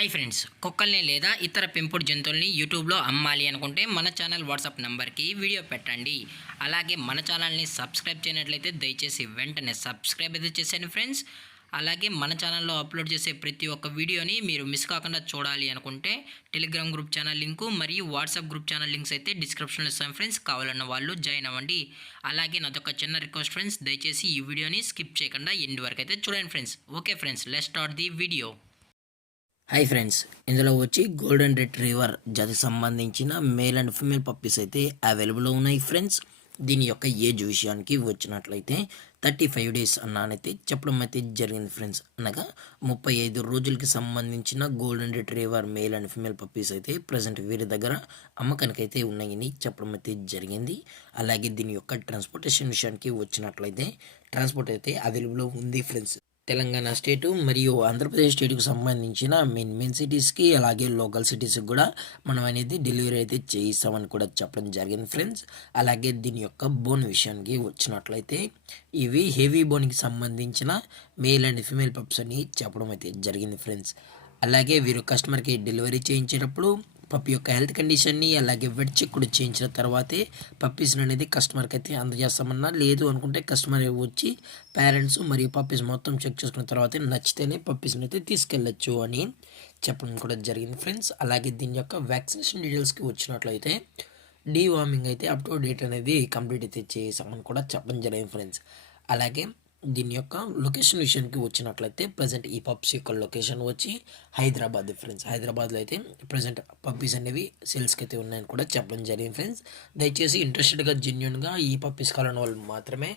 Hi friends, కుక్కల్ని లేదా ఇతర పెంపుడు జంతువుల్ని యూట్యూబ్లో అమ్మాలి అనుకుంటే మన ఛానల్ వాట్సాప్ నెంబర్కి వీడియో పెట్టండి. అలాగే మన ఛానల్ని సబ్స్క్రైబ్ చేయనట్లయితే దయచేసి వెంటనే సబ్స్క్రైబ్ అయితే చేసేయండి ఫ్రెండ్స్. అలాగే మన ఛానల్లో అప్లోడ్ చేసే ప్రతి ఒక్క వీడియోని మీరు మిస్ కాకుండా చూడాలి అనుకుంటే టెలిగ్రామ్ గ్రూప్ ఛానల్ లింకు మరియు వాట్సాప్ గ్రూప్ ఛానల్ లింక్స్ అయితే డిస్క్రిప్షన్లో ఇస్తాను ఫ్రెండ్స్. కావాలన్న వాళ్ళు జాయిన్ అవ్వండి. అలాగే నాదొక చిన్న రిక్వెస్ట్ ఫ్రెండ్స్, దయచేసి ఈ వీడియోని స్కిప్ చేయకుండా ఎండ్ వరకు అయితే చూడండి friends. Okay friends, let's start the video. Hi friends, ఇందులో వచ్చి గోల్డెన్ రిట్రీవర్ జాతికి సంబంధించిన మేల్ అండ్ ఫీమేల్ పప్పీస్ అయితే అవైలబుల్లో ఉన్నాయి ఫ్రెండ్స్. దీని యొక్క ఏజ్ విషయానికి వచ్చినట్లయితే 35 డేస్ అన్నానైతే చెప్పడం అయితే జరిగింది ఫ్రెండ్స్. అనగా 35 రోజులకి సంబంధించిన golden retriever male and female puppies అయితే ప్రజెంట్ వీరి దగ్గర అమ్మకానికి అయితే ఉన్నాయని చెప్పడం అయితే జరిగింది. అలాగే దీని యొక్క ట్రాన్స్పోర్టేషన్ విషయానికి వచ్చినట్లయితే ట్రాన్స్పోర్ట్ అయితే అవైలబుల్లో ఉంది ఫ్రెండ్స్. తెలంగాణ స్టేటు మరియు ఆంధ్రప్రదేశ్ స్టేట్కి సంబంధించిన మెయిన్ సిటీస్కి అలాగే లోకల్ సిటీస్కి కూడా మనం అనేది డెలివరీ అయితే చేయిస్తామని కూడా చెప్పడం జరిగింది ఫ్రెండ్స్. అలాగే దీని యొక్క బోన్ విషయానికి వచ్చినట్లయితే ఇవి హెవీ బోన్కి సంబంధించిన మేల్ అండ్ ఫీమేల్ పప్స్ అని చెప్పడం అయితే జరిగింది ఫ్రెండ్స్. అలాగే వీరు కస్టమర్కి డెలివరీ చేయించేటప్పుడు పప్పి యొక్క హెల్త్ కండిషన్ని అలాగే వెట్ చెక్ కూడా చేయించిన తర్వాతే పప్పీస్ని అనేది కస్టమర్కి అయితే అందజేస్తామన్నా. లేదు అనుకుంటే కస్టమర్ వచ్చి పేరెంట్స్ మరియు పప్పీస్ మొత్తం చెక్ చేసుకున్న తర్వాతే నచ్చితేనే పప్పీస్ని అయితే తీసుకెళ్ళచ్చు అని చెప్పడం కూడా జరిగింది ఫ్రెండ్స్. అలాగే దీని యొక్క వ్యాక్సినేషన్ డీటెయిల్స్కి వచ్చినట్లయితే డీవార్మింగ్ అయితే అప్ టు డేట్ అనేది కంప్లీట్ అయితే చేసామని కూడా చెప్పడం జరిగింది ఫ్రెండ్స్. అలాగే దీని యొక్క లొకేషన్ విషయానికి వచ్చినట్లయితే ప్రజెంట్ ఈ పప్స్ యొక్క లొకేషన్ వచ్చి హైదరాబాద్ ఫ్రెండ్స్. హైదరాబాద్లో అయితే ప్రజెంట్ పప్పీస్ అనేవి సేల్స్కి అయితే ఉన్నాయని కూడా చెప్పడం జరిగింది ఫ్రెండ్స్. దయచేసి ఇంట్రెస్టెడ్గా జెన్యున్గా ఈ పప్పీస్ కావాలని వాళ్ళు మాత్రమే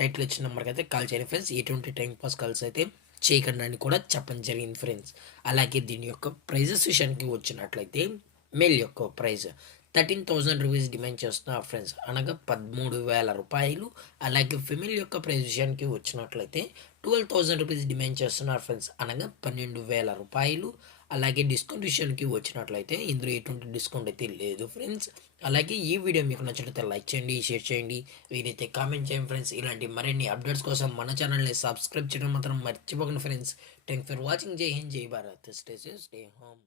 టైటిల్ ఇచ్చిన నెంబర్కి అయితే కాల్ చేయండి ఫ్రెండ్స్. ఎటువంటి టైం పాస్ కాల్స్ అయితే చేయకండి అని కూడా చెప్పడం జరిగింది ఫ్రెండ్స్. అలాగే దీని యొక్క ప్రైజెస్ విషయానికి వచ్చినట్లయితే మేల్ యొక్క ప్రైజ్ 13,000 రూపీస్ డిమాండ్ చేస్తున్నారు ఫ్రెండ్స్, అనగా 13,000 రూపాయలు. అలాగే ఫిమేల్ యొక్క ప్రైస్ విషయానికి వచ్చినట్లయితే 12,000 రూపీస్ డిమాండ్ చేస్తున్నారు ఫ్రెండ్స్, అనగా 12,000 రూపాయలు. అలాగే డిస్కౌంట్ విషయానికి వచ్చినట్లయితే ఇందులో ఎటువంటి డిస్కౌంట్ అయితే లేదు ఫ్రెండ్స్. అలాగే ఈ వీడియో మీకు నచ్చినట్లయితే లైక్ చేయండి, షేర్ చేయండి, వీరైతే కామెంట్ చేయండి ఫ్రెండ్స్. ఇలాంటి మరిన్ని అప్డేట్స్ కోసం మన ఛానల్ని సబ్స్క్రైబ్ చేయడం మాత్రం మర్చిపోకండి ఫ్రెండ్స్. Thank for watching. జై హింద్, జై Bharat, stay safe, stay home.